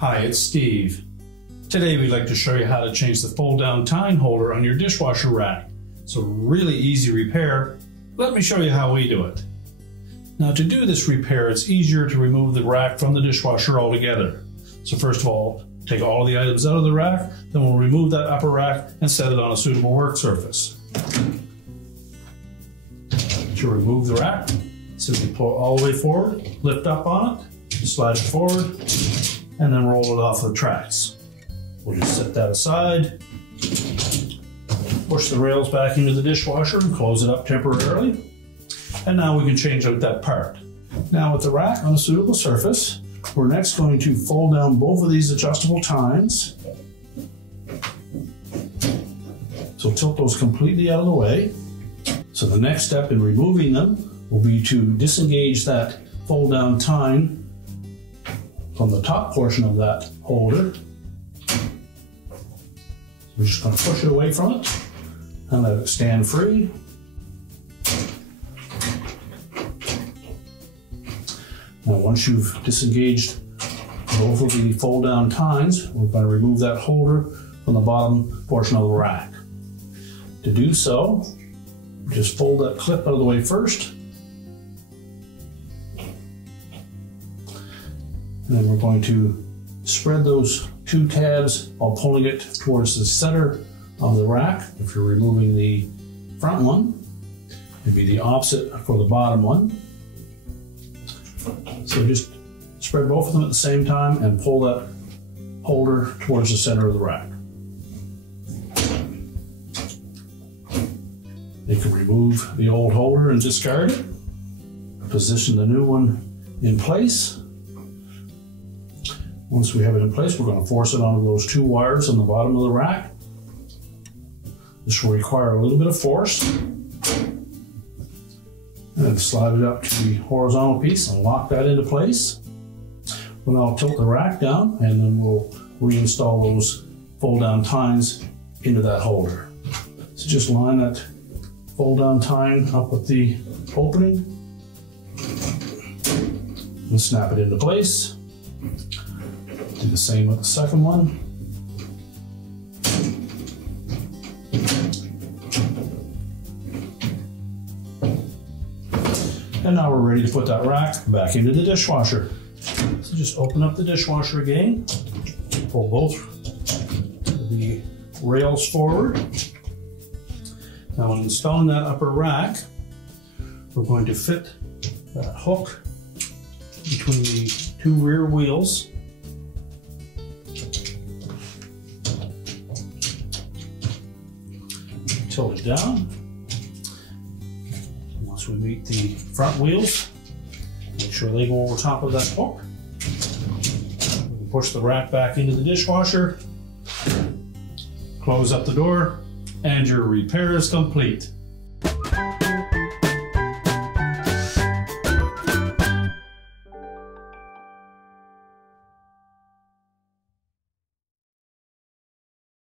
Hi, it's Steve. Today we'd like to show you how to change the fold-down tine holder on your dishwasher rack. It's a really easy repair. Let me show you how we do it. Now to do this repair, it's easier to remove the rack from the dishwasher altogether. So first of all, take all of the items out of the rack, then we'll remove that upper rack and set it on a suitable work surface. To remove the rack, simply pull it all the way forward, lift up on it, slide it forward, and then roll it off the tracks. We'll just set that aside, push the rails back into the dishwasher and close it up temporarily. And now we can change out that part. Now with the rack on a suitable surface, we're next going to fold down both of these adjustable tines. So tilt those completely out of the way. So the next step in removing them will be to disengage that fold down tine from the top portion of that holder. We're just going to push it away from it and let it stand free. Now once you've disengaged both of the fold down tines, we're going to remove that holder from the bottom portion of the rack. To do so, just fold that clip out of the way first. And then we're going to spread those two tabs while pulling it towards the center of the rack. If you're removing the front one, it'd be the opposite for the bottom one. So just spread both of them at the same time and pull that holder towards the center of the rack. You can remove the old holder and discard it. Position the new one in place. Once we have it in place, we're going to force it onto those two wires on the bottom of the rack. This will require a little bit of force. And then slide it up to the horizontal piece and lock that into place. We'll now tilt the rack down and then we'll reinstall those fold down tines into that holder. So just line that fold down tine up with the opening and snap it into place. Do the same with the second one. And now we're ready to put that rack back into the dishwasher. So just open up the dishwasher again, pull both the rails forward. Now when installing that upper rack, we're going to fit that hook between the two rear wheels. Tilt it down. Once we meet the front wheels, make sure they go over top of that hook. We can push the rack back into the dishwasher, close up the door, and your repair is complete.